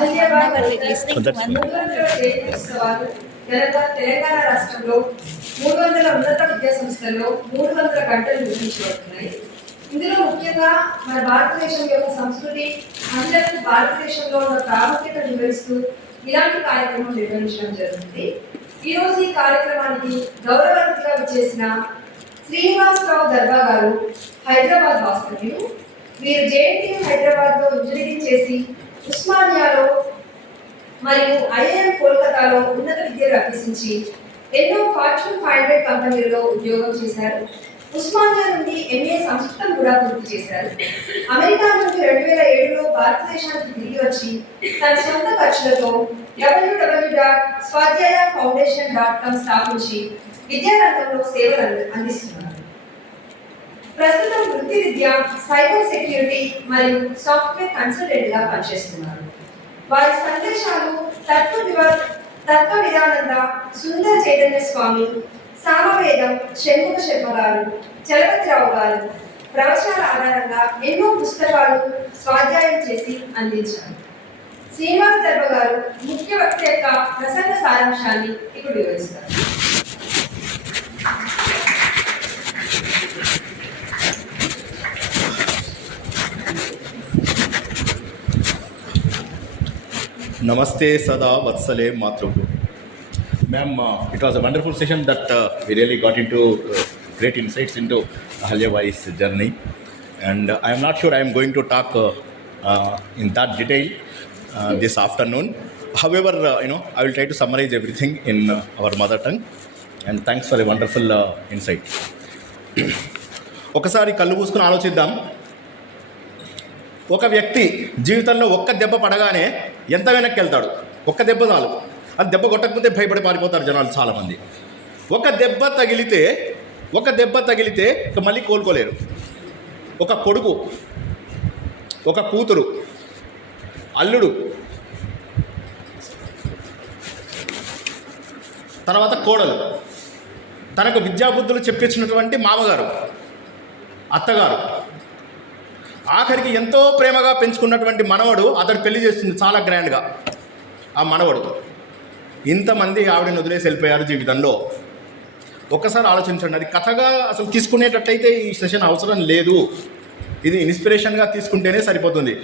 తెలంగాణ తెలంగాణ రాష్ట్రంలో మూడు వందల ఉన్నత విద్యా సంస్థల్లో మూడు వందల గంటలు ఇందులో ముఖ్యంగా మన భారతదేశం యొక్క సంస్కృతి అందరికీ భారతదేశంలో ఉన్న ప్రాముఖ్యత వివరిస్తూ ఇలాంటి కార్యక్రమం నిర్వహించడం జరుగుతుంది. ఈ రోజు ఈ కార్యక్రమానికి గౌరవ అతిథిగా విచ్చేసిన శ్రీనివాసరావు దర్బా గారు హైదరాబాద్ వాస్తవ్యులు వీరు జేఎన్టీ హైదరాబాద్లో ఇంజనీరింగ్ చేసి ఉస్మానియాలో మరియు ఐఐఎం కోల్కతాలో ఉన్నత విద్యను అభ్యసించి ఎన్నో ఫార్చ్యూన్ ఫైవ్ హండ్రెడ్ కంపెనీలలో ఉద్యోగం చేశారు. ఉస్మానియా నుండి ఎంఏ సంస్కృతం కూడా పూర్తి చేశారు. అమెరికా నుండి రెండు వేల ఏడులో భారతదేశానికి తిరిగి వచ్చి తన సొంత ఖర్చులతో WWW dot Swadhyaya foundation dot com స్థాపించి విద్యారంగంలో సేవలు అందిస్తున్నారు. ప్రస్తుతం వృత్తి విద్య సైబర్ సెక్యూరిటీ మరియు సాఫ్ట్వేర్ కన్సల్టెంట్గా పనిచేస్తున్నారు. వారి సందేశాలు తత్వ వివ తత్వ విధానంద సుందర చైతన్య స్వామి సామవేదం షణ్ముఖ శర్మ గారు చలపతిరావు గారు ప్రవచనాల ఆధారంగా ఎన్నో పుస్తకాలు స్వాధ్యాయం చేసి అందించారు. శ్రీనివాస్ దర్భ గారు ముఖ్య వక్త యొక్క ప్రసంగ సారాంశాన్ని ఇప్పుడు వివరిస్తారు. నమస్తే సదా వత్సలే మాతృ ma'am it was a wonderful session that we really got into great insights into Ahalya voice journey and I'm not sure I'm going to talk in that detail this afternoon however you know I will try to summarise everything in our mother tongue and thanks for a wonderful insight ఒకసారి కళ్ళు పూసుకుని ఆలోచిద్దాం. ఒక వ్యక్తి జీవితంలో ఒక్క దెబ్బ పడగానే ఎంత వెనక్కి వెళ్తాడు? ఒక్క దెబ్బ చాలు. అది దెబ్బ కొట్టకపోతే భయపడి పారిపోతారు జనాలు చాలామంది. ఒక దెబ్బ తగిలితే ఒక దెబ్బ తగిలితే ఇక మళ్ళీ కోలుకోలేరు. ఒక కొడుకు ఒక కూతురు అల్లుడు తర్వాత కోడలు తనకు విద్యాబుద్ధులు చెప్పించినటువంటి మామగారు అత్తగారు ఆఖరికి ఎంతో ప్రేమగా పెంచుకున్నటువంటి మనవడు అతడు పెళ్ళి చేస్తుంది చాలా గ్రాండ్గా. ఆ మనవడు. ఇంతమంది ఆవిడని వదిలేసి వెళ్ళిపోయారు జీవితంలో. ఒక్కసారి ఆలోచించండి అది కథగా అసలు తీసుకునేటట్టయితే ఈ సెషన్ అవసరం లేదు. ఇది ఇన్స్పిరేషన్గా తీసుకుంటేనే సరిపోతుంది.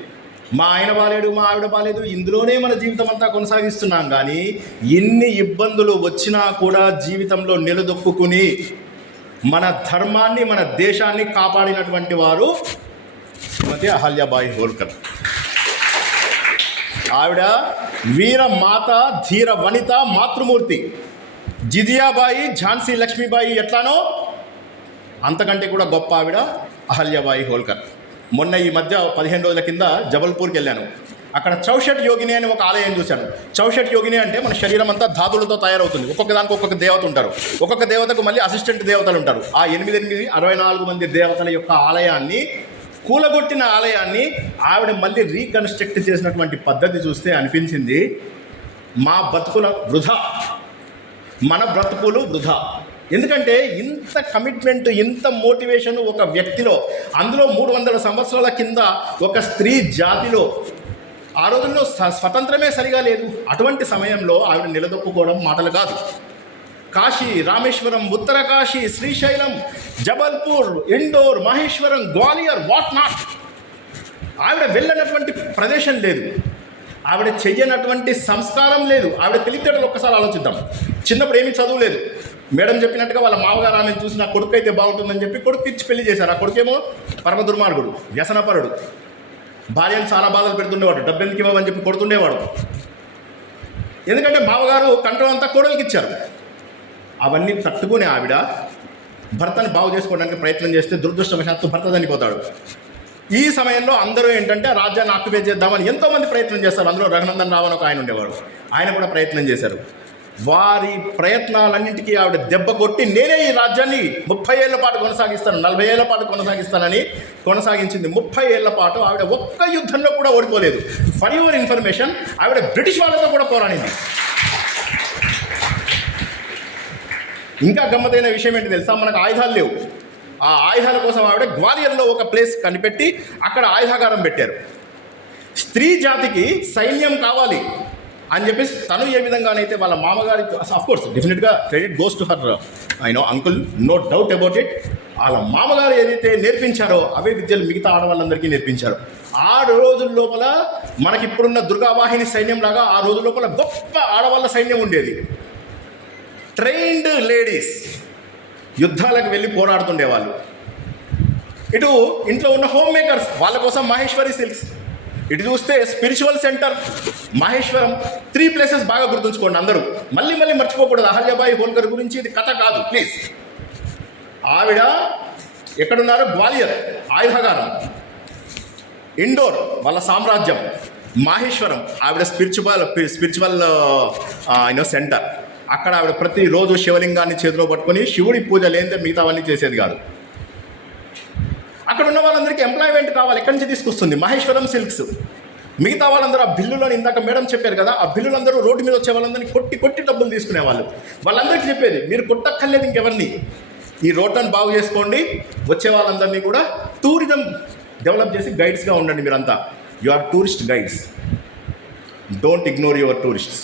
మా ఆయన బాలేడు మా ఆవిడ బాలేదు ఇందులోనే మన జీవితం అంతా కొనసాగిస్తున్నాం కానీ ఎన్ని ఇబ్బందులు వచ్చినా కూడా జీవితంలో నిలదొక్కుని మన ధర్మాన్ని మన దేశాన్ని కాపాడినటువంటి వారు శ్రీమతి అహల్యాబాయి హోల్కర్. ఆవిడ వీర మాత ధీర వనిత మాతృమూర్తి. జిజియాబాయి ఝాన్సీ లక్ష్మీబాయి ఎట్లానో? అంతకంటే కూడా గొప్ప ఆవిడ అహల్యాబాయి హోల్కర్. మొన్న ఈ మధ్య పదిహేను రోజుల కింద జబల్పూర్కి వెళ్ళాను. అక్కడ చౌషట్ యోగిని అని ఒక ఆలయం చూశాను. చౌషట్ యోగిని అంటే మన శరీరం అంతా ధాతులతో తయారవుతుంది. ఒక్కొక్క దానికి ఒక్కొక్క దేవత ఉంటారు. ఒక్కొక్క దేవతకు మళ్ళీ అసిస్టెంట్ దేవతలు ఉంటారు. ఆ ఎనిమిది ఎనిమిది అరవై నాలుగు మంది దేవతల యొక్క ఆలయాన్ని కూలగొట్టిన ఆలయాన్ని ఆవిడ మళ్ళీ రీకన్స్ట్రక్ట్ చేసినటువంటి పద్ధతి చూస్తే అనిపించింది. మా బతుకుల వృధా. మన బ్రతుకులు వృధా. ఎందుకంటే ఇంత కమిట్మెంట్ ఇంత మోటివేషన్ ఒక వ్యక్తిలో అందులో మూడు వందల సంవత్సరాల కింద ఒక స్త్రీ జాతిలో ఆ రోజుల్లో స్వతంత్రమే సరిగా లేదు. అటువంటి సమయంలో ఆవిడ నిలదొక్కుకోవడం మాటలు కాదు. కాశీ రామేశ్వరం ఉత్తరకాశీ శ్రీశైలం జబల్పూర్ ఇండోర్ మహేశ్వరం గ్వాలియర్ వాట్ నాట్ ఆవిడ వెళ్ళనటువంటి ప్రదేశం లేదు. ఆవిడ చెయ్యనటువంటి సంస్కారం లేదు. ఆవిడ తెలివితేటలు ఒక్కసారి ఆలోచిద్దాం. చిన్నప్పుడు ఏమీ చదువు లేదు. మేడం చెప్పినట్టుగా వాళ్ళ మామగారు ఆమెను చూసి నా కొడుకు అయితే బాగుంటుందని చెప్పి కొడుకు ఇచ్చి పెళ్ళి చేశారు. ఆ కొడుకేమో పరమ దుర్మార్గుడు వ్యసనపరుడు. భార్యను చాలా బాధలు పెడుతుండేవాడు. డబ్బెందుకు ఇవ్వమని చెప్పి కొడుతుండేవాడు. ఎందుకంటే మామగారు కంట్రోల్ అంతా కోడలికి ఇచ్చారు. అవన్నీ తట్టుకునే ఆవిడ భర్తను బాగు చేసుకోవడానికి ప్రయత్నం చేస్తే దురదృష్టవశాత్తు భర్త చనిపోతాడు. ఈ సమయంలో అందరూ ఏంటంటే రాజ్యాన్ని ఆక్యుపై చేద్దామని ఎంతోమంది ప్రయత్నం చేస్తారు. అందులో రఘునందన్ రావు ఒక ఆయన ఉండేవాడు ఆయన కూడా ప్రయత్నం చేశారు. వారి ప్రయత్నాలన్నింటికీ ఆవిడ దెబ్బ కొట్టి నేనే ఈ రాజ్యాన్ని ముప్పై ఏళ్ళ పాటు కొనసాగిస్తాను నలభై ఏళ్ళ పాటు కొనసాగిస్తానని కొనసాగించింది. ముప్పై ఏళ్ళ పాటు ఆవిడ ఒక్క యుద్ధంలో కూడా ఓడిపోలేదు. ఫర్ యువర్ ఇన్ఫర్మేషన్ ఆవిడ బ్రిటిష్ వాళ్ళతో కూడా పోరాడింది. ఇంకా గమ్మతైన విషయం ఏంటి తెలుసా? మనకు ఆయుధాలు లేవు. ఆ ఆయుధాల కోసం ఆవిడ గ్వాలియర్లో ఒక ప్లేస్ కనిపెట్టి అక్కడ ఆయుధాగారం పెట్టారు. స్త్రీ జాతికి సైన్యం కావాలి అని చెప్పేసి తను ఏ విధంగానైతే వాళ్ళ మామగారి కోర్స్ డెఫినెట్గా credit goes to her I know uncle no doubt about it వాళ్ళ మామగారు ఏదైతే నేర్పించారో అవే విద్యలు మిగతా ఆడవాళ్ళందరికీ నేర్పించారు. ఆ రోజుల లోపల మనకి ఇప్పుడున్న దుర్గావాహిని సైన్యం లాగా ఆ రోజు లోపల గొప్ప ఆడవాళ్ళ సైన్యం ఉండేది. ట్రైన్డ్ లేడీస్ యుద్ధాలకు వెళ్ళి పోరాడుతుండేవాళ్ళు. ఇటు ఇంట్లో ఉన్న హోమ్ మేకర్స్ వాళ్ళ కోసం మహేశ్వరి సిల్క్స్. ఇటు చూస్తే spiritual centre Maheshwaram. Three places బాగా గుర్తుంచుకోండి అందరూ. మళ్ళీ మళ్ళీ మర్చిపోకూడదు. అహల్యాబాయి హోల్కర్ గురించి ఇది కథ కాదు ప్లీజ్. ఆవిడ ఎక్కడున్నారు? గ్వాలియర్ ఆయుధగారం. ఇండోర్ వాళ్ళ సామ్రాజ్యం. మాహేశ్వరం ఆవిడ స్పిరిచువల్ స్పిరిచువల్ యూనో సెంటర్. అక్కడ ఆవిడ ప్రతిరోజు శివలింగాన్ని చేతిలో పట్టుకొని శివుడి పూజ లేనిదే మిగతావన్నీ చేసేది కాదు. అక్కడ ఉన్న వాళ్ళందరికీ ఎంప్లాయ్మెంట్ కావాలి ఎక్కడి నుంచి తీసుకొస్తుంది? మహేశ్వరం సిల్క్స్. మిగతా వాళ్ళందరూ ఆ బిల్లులను ఇందాక మేడం చెప్పారు కదా ఆ బిల్లులందరూ రోడ్డు మీద వచ్చే వాళ్ళందరినీ కొట్టి కొట్టి డబ్బులు తీసుకునేవాళ్ళు వాళ్ళందరికీ చెప్పేది మీరు కొట్టక్కర్లేదు ఇంకెవరిని. ఈ రోడ్లను బాగు చేసుకోండి. వచ్చే వాళ్ళందరినీ కూడా టూరిజం డెవలప్ చేసి గైడ్స్గా ఉండండి మీరంతా. You are tourist guides don't ignore your tourists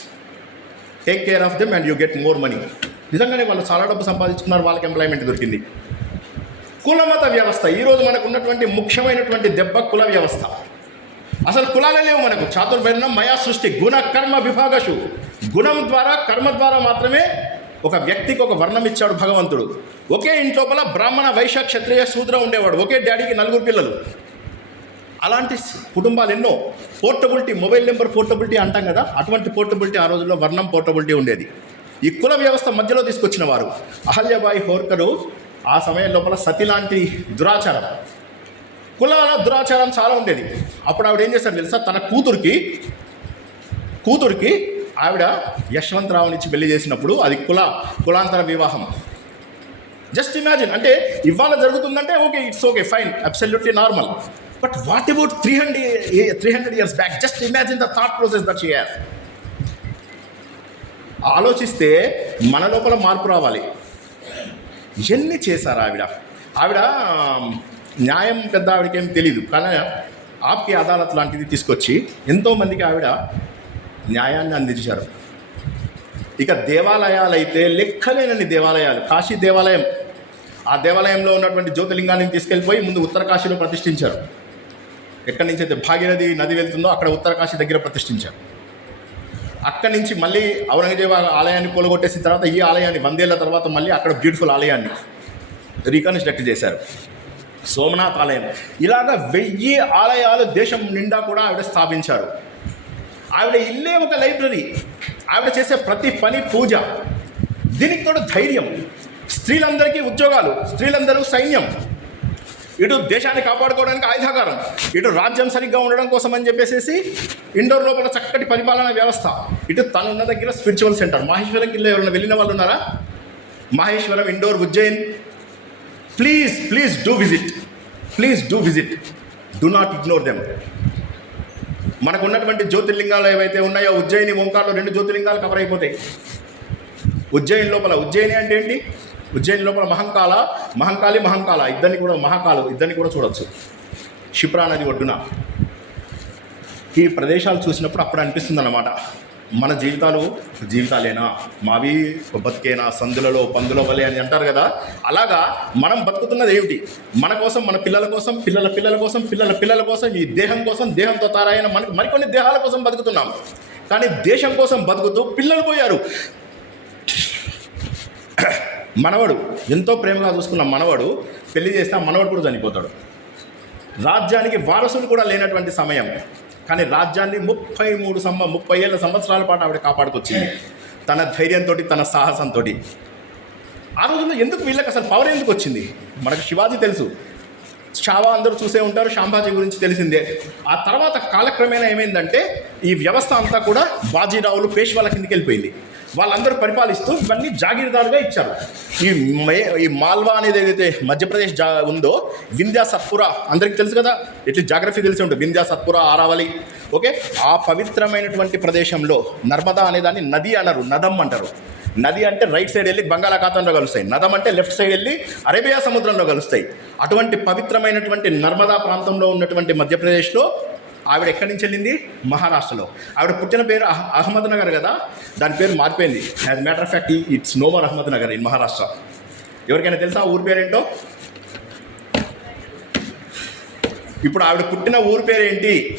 take care of them and you get more money నిజంగానే వాళ్ళు చాలా డబ్బు సంపాదించుకున్నారు వాళ్ళకి ఎంప్లాయ్మెంట్ దొరికింది. కులమత వ్యవస్థ ఈరోజు మనకు ఉన్నటువంటి ముఖ్యమైనటువంటి దెబ్బ కుల వ్యవస్థ. అసలు కులాలే లేవు మనకు. చాతుర్వర్ణం మయా సృష్టి గుణ కర్మ విభాగషు గుణం ద్వారా కర్మ ద్వారా మాత్రమే ఒక వ్యక్తికి ఒక వర్ణం ఇచ్చాడు భగవంతుడు. ఒకే ఇంట్లోపల బ్రాహ్మణ వైశ్య క్షత్రియ శూద్ర ఉండేవాడు. ఒకే డాడీకి నలుగురు పిల్లలు. అలాంటి కుటుంబాలు ఎన్నో పోర్టబిలిటీ మొబైల్ నెంబర్ పోర్టబిలిటీ అంటాం కదా అటువంటి పోర్టబిలిటీ ఆ రోజుల్లో వర్ణం పోర్టబిలిటీ ఉండేది. ఈ కుల వ్యవస్థ మధ్యలో తీసుకొచ్చిన వారు. అహల్యబాయి హోర్కరు ఆ సమయం లోపల సతి లాంటి దురాచారం. కులాల దురాచారం చాలా ఉండేది. అప్పుడు ఆవిడ ఏం చేశారు తెలుసా? తన కూతురికి కూతురికి ఆవిడ యశ్వంతరావుని ఇచ్చి పెళ్ళి చేసినప్పుడు అది కుల కులాంతర వివాహం. జస్ట్ ఇమాజిన్ అంటే ఇవాళ జరుగుతుందంటే okay it's okay fine absolutely normal. But what about three hundred three hundred years back just imagine the thought process that she has ఆలోచిస్తే మన లోపల మార్పు రావాలి. ఎన్ని చేశారు ఆవిడ? ఆవిడ న్యాయం పెద్ద ఆవిడకేం తెలియదు కానీ ఆప్కి అదాలత్ లాంటిది తీసుకొచ్చి ఎంతోమందికి ఆవిడ న్యాయాన్ని అందించారు. ఇక దేవాలయాలు అయితే లెక్కలేనన్ని దేవాలయాలు. కాశీ దేవాలయం. ఆ దేవాలయంలో ఉన్నటువంటి జ్యోతిలింగాన్ని తీసుకెళ్ళిపోయి ముందు ఉత్తర కాశీలో ప్రతిష్ఠించారు. ఎక్కడి నుంచి అయితే భాగీనది నది వెళ్తుందో అక్కడ ఉత్తరకాశీ దగ్గర ప్రతిష్ఠించారు. అక్కడి నుంచి మళ్ళీ ఔరంగజేబు ఆలయాన్ని కూలగొట్టేసిన తర్వాత ఈ ఆలయాన్ని వందేళ్ళ తర్వాత మళ్ళీ అక్కడ బ్యూటిఫుల్ ఆలయాన్ని రీకన్స్ట్రక్ట్ చేశారు. సోమనాథ్ ఆలయం. ఇలాగ వెయ్యి ఆలయాలు దేశం నిండా కూడా ఆవిడ స్థాపించారు. ఆవిడ ఇల్లే ఒక లైబ్రరీ. ఆవిడ చేసే ప్రతి పని పూజ. దీనికి తోడు ధైర్యం. స్త్రీలందరికీ ఉద్యోగాలు స్త్రీలందరూ సైన్యం. ఇటు దేశాన్ని కాపాడుకోవడానికి ఆయుధాగారం ఇటు రాజ్యం సరిగ్గా ఉండడం కోసం అని చెప్పేసి ఇండోర్ లోపల చక్కటి పరిపాలన వ్యవస్థ. ఇటు తనున్న దగ్గర స్పిరిచువల్ సెంటర్. మహేశ్వరం కింద ఎవరైనా వెళ్ళిన వాళ్ళు ఉన్నారా? Maheshwaram Indore Ujjain. Please please do visit. Please do visit. Do not ignore them. మనకు ఉన్నటువంటి జ్యోతిర్లింగాలు ఏవైతే ఉన్నాయో ఉజ్జయిని ఓంకార్లో రెండు జ్యోతిర్లింగాలు కవర్ అయిపోతాయి. ఉజ్జయిని లోపల ఉజ్జయిని అంటే ఏంటి? ఉజ్జయిని లోపల మహంకాళ మహంకాళి మహంకాళ. ఇద్దరిని కూడా మహాకాలు ఇద్దరిని కూడా చూడొచ్చు. క్షిప్రా నది ఒడ్డున. ఈ ప్రదేశాలు చూసినప్పుడు అప్పుడు అనిపిస్తుంది అన్నమాట మన జీవితాలు జీవితాలేనా? మావి బతికేనా? సందులలో పందుల వలె అని అంటారు కదా. అలాగా మనం బతుకుతున్నది ఏమిటి? మన కోసం మన పిల్లల కోసం పిల్లల పిల్లల కోసం పిల్లల పిల్లల కోసం ఈ దేహం కోసం దేహంతో తారాయన మనకి మరికొన్ని దేహాల కోసం బతుకుతున్నాం. కానీ దేశం కోసం బతుకుతూ పిల్లలు పోయారు. మనవడు ఎంతో ప్రేమగా చూసుకున్న మనవడు పెళ్ళి చేస్తే ఆ మనవడు కూడా చనిపోతాడు. రాజ్యానికి వారసులు కూడా లేనటువంటి సమయం. కానీ రాజ్యాన్ని ముప్పై మూడు సంవ ముప్పై ఏళ్ళ సంవత్సరాల పాటు ఆవిడ కాపాడుకొచ్చింది. తన ధైర్యంతో తన సాహసంతో ఆ రోజుల్లో ఎందుకు వీళ్ళకి అసలు పవర్ ఎందుకు వచ్చింది? మనకు శివాజీ తెలుసు. షావా అందరూ చూసే ఉంటారు శాంభాజీ గురించి తెలిసిందే. ఆ తర్వాత కాలక్రమేణా ఏమైందంటే ఈ వ్యవస్థ అంతా కూడా బాజీరావులు పేష్వాల కిందికి వెళ్ళిపోయింది. వాళ్ళందరూ పరిపాలిస్తూ ఇవన్నీ జాగీర్దారుగా ఇచ్చారు. ఈ మే ఈ మాల్వా అనేది ఏదైతే మధ్యప్రదేశ్ జా ఉందో వింధ్యా సత్పురా అందరికీ తెలుసు కదా? ఇట్లా జాగ్రఫీ తెలిసి ఉంటుంది. వింధ్యా సత్పురా ఆరావళి. ఓకే? ఆ పవిత్రమైనటువంటి ప్రదేశంలో నర్మదా అనేదాన్ని నది అనరు నదం అంటారు. నది అంటే రైట్ సైడ్ వెళ్ళి బంగాళాఖాతంలో కలుస్తాయి. నదం అంటే లెఫ్ట్ సైడ్ వెళ్ళి అరేబియా సముద్రంలో కలుస్తాయి. అటువంటి పవిత్రమైనటువంటి నర్మదా ప్రాంతంలో ఉన్నటువంటి మధ్యప్రదేశ్లో ఆవిడ ఎక్కడి నుంచి వెళ్ళింది? మహారాష్ట్రలో. ఆవిడ పుట్టిన పేరు అహ అహ్మద్ నగర్ కదా? దాని పేరు మారిపోయింది. As matter of fact it's no more Ahmednagar in Maharashtra. ఎవరికైనా తెలుసా ఆ ఊరి పేరేంటో? ఇప్పుడు ఆవిడ పుట్టిన ఊరి పేరేంటి?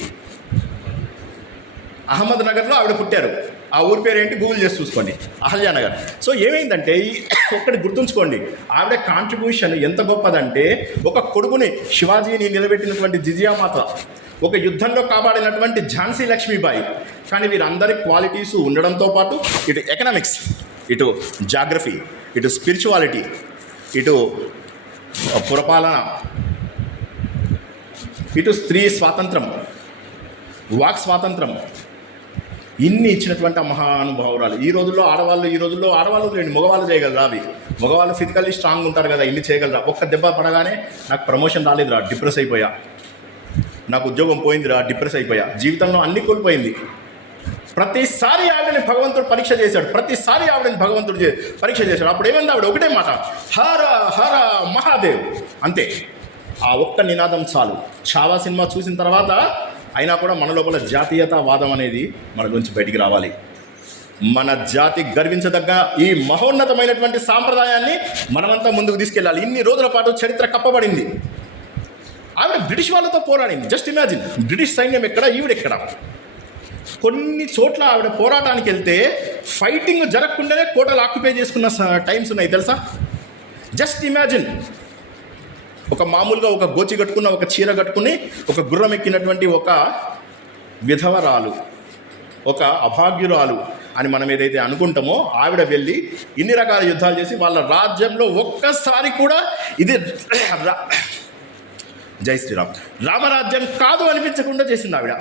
అహ్మద్ నగర్లో ఆవిడ పుట్టారు. ఆ ఊరి పేరు ఏంటి గూగుల్ చేసి చూసుకోండి. అహల్యానగర్ సో ఏమైందంటే ఈ ఒక్కటి గుర్తుంచుకోండి. ఆవిడ కాంట్రిబ్యూషన్ ఎంత గొప్పదంటే ఒక కొడుకుని శివాజీని నిలబెట్టినటువంటి జిజియామాత. ఒక యుద్ధంలో కాపాడినటువంటి ఝాన్సీ లక్ష్మీబాయి. కానీ వీరందరి క్వాలిటీస్ ఉండడంతో పాటు ఇటు ఎకనామిక్స్ ఇటు జాగ్రఫీ ఇటు స్పిరిచువాలిటీ ఇటు పురపాలన ఇటు స్త్రీ స్వాతంత్రం వాక్ స్వాతంత్రం ఇన్ని ఇచ్చినటువంటి ఆ మహానుభావురాలు. ఈ రోజుల్లో ఆడవాళ్ళు ఈ రోజుల్లో ఆడవాళ్ళు లేండి మగవాళ్ళు చేయగలరా అవి? మగవాళ్ళు ఫిజికల్లీ స్ట్రాంగ్ ఉంటారు కదా ఇన్ని చేయగలరా? ఒక్క దెబ్బ పడగానే నాకు ప్రమోషన్ రాలేదురా డిప్రెస్ అయిపోయా. నాకు ఉద్యోగం పోయిందిరా డిప్రెస్ అయిపోయా. జీవితంలో అన్ని కోల్పోయింది. ప్రతిసారి ఆవిడని భగవంతుడు పరీక్ష చేశాడు. ప్రతిసారి ఆవిడని భగవంతుడు పరీక్ష చేశాడు. అప్పుడు ఏమైంది ఆవిడ? ఒకటే మాట. హర హర మహాదేవ్. అంతే. ఆ ఒక్క నినాదం చాలు. చావా సినిమా చూసిన తర్వాత అయినా కూడా మన లోపల జాతీయతావాదం అనేది మన నుంచి బయటికి రావాలి. మన జాతి గర్వించదగ్గ ఈ మహోన్నతమైనటువంటి సాంప్రదాయాన్ని మనమంతా ముందుకు తీసుకెళ్ళాలి. ఇన్ని రోజుల పాటు చరిత్ర కప్పబడింది. ఆవిడ బ్రిటిష్ వాళ్ళతో పోరాడింది. జస్ట్ ఇమాజిన్ బ్రిటిష్ సైన్యం ఎక్కడ ఈవిడెక్కడ కొన్ని చోట్ల ఆవిడ పోరాటానికి వెళ్తే ఫైటింగ్ జరగకుండానే కోటలు ఆక్యుపై చేసుకున్న స- టైమ్స్ ఉన్నాయి తెలుసా? జస్ట్ ఇమాజిన్ ఒక మామూలుగా ఒక గోచి కట్టుకున్న ఒక చీర కట్టుకుని ఒక గుర్రం ఎక్కినటువంటి ఒక విధవరాలు ఒక అభాగ్యురాలు అని మనం ఏదైతే అనుకుంటామో ఆవిడ వెళ్ళి ఇన్ని రకాల యుద్ధాలు చేసి వాళ్ళ రాజ్యంలో ఒక్కసారి కూడా ఇది జై శ్రీరామ్. రామరాజ్యం కాదు అనిపించకుండా చేసింది ఆవిడ.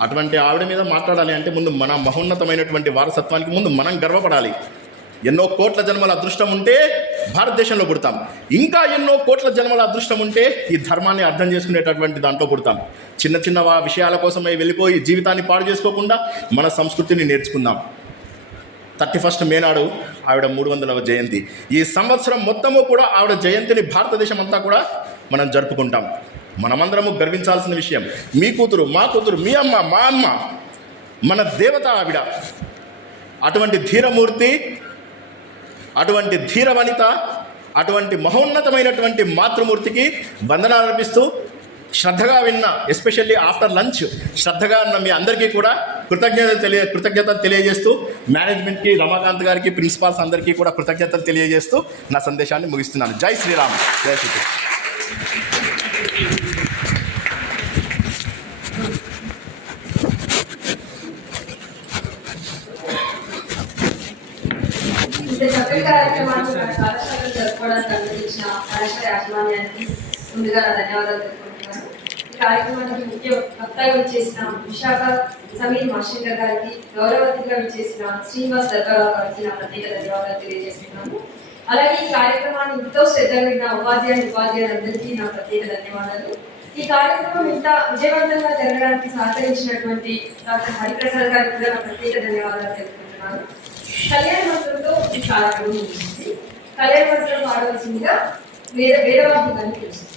అటువంటి ఆవిడ మీద మాట్లాడాలి అంటే ముందు మన మహోన్నతమైనటువంటి వారసత్వానికి ముందు మనం గర్వపడాలి. ఎన్నో కోట్ల జన్మల అదృష్టం ఉంటే భారతదేశంలో పుడతాం. ఇంకా ఎన్నో కోట్ల జన్మల అదృష్టం ఉంటే ఈ ధర్మాన్ని అర్థం చేసుకునేటటువంటి దాంట్లో పుడతాం. చిన్న చిన్న విషయాల కోసమే వెళ్ళిపోయి జీవితాన్ని పాడు చేసుకోకుండా మన సంస్కృతిని నేర్చుకుందాం. థర్టీ ఫస్ట్ మే నాడు ఆవిడ మూడు వందలవ జయంతి. ఈ సంవత్సరం మొత్తము కూడా ఆవిడ జయంతిని భారతదేశం అంతా కూడా మనం జరుపుకుంటాం. మనమందరము గర్వించాల్సిన విషయం. మీ కూతురు మా కూతురు మీ అమ్మ మా అమ్మ మన దేవత ఆవిడ. అటువంటి ధీరమూర్తి అటువంటి ధీర వనిత అటువంటి మహోన్నతమైనటువంటి మాతృమూర్తికి వందనాలు అర్పిస్తూ శ్రద్ధగా విన్న ఎస్పెషల్లీ ఆఫ్టర్ లంచ్ శ్రద్ధగా ఉన్న మీ అందరికీ కూడా కృతజ్ఞతలు తెలియ కృతజ్ఞతలు తెలియజేస్తూ మేనేజ్మెంట్కి రమాకాంత్ గారికి ప్రిన్సిపాల్స్ అందరికీ కూడా కృతజ్ఞతలు తెలియజేస్తూ నా సందేశాన్ని ముగిస్తున్నాను. జై శ్రీరామ్. జై శ్రీకృష్ణ. కార్యక్రమాన్ని కళాశాల యాజమాన్యానికి ముందుగా ధన్యవాదాలు కార్యక్రమానికి ముఖ్య వక్తగా విచ్చేసిన విశాఖ సమీర్ మాస్టర్ గారికి గౌరవతిగా విచ్చేసిన శ్రీనివాస్ దర్గారావు గారికి నా ప్రత్యేక ధన్యవాదాలు తెలియజేస్తున్నాను. అలాగే ఈ కార్యక్రమాన్ని ఎంతో శ్రద్ధగా విన్న ఉపాధ్యాయులు ఉపాధ్యాయులందరికీ నా ప్రత్యేక ధన్యవాదాలు. ఈ కార్యక్రమం ఇంత విజయవంతంగా జరగడానికి సహకరించినటువంటి డాక్టర్ హరిప్రసాద్ గారికి కూడా నా ప్రత్యేక ధన్యవాదాలు తెలుపుకుంటున్నాను. కళ్యాణ మంత్రంతో ఈ కార్యక్రమం ముగిసింది. కళ్యాణ మంత్రం పాడవలసిందిగా వేద వేదవాక్యం గారిని పిలుస్తుంది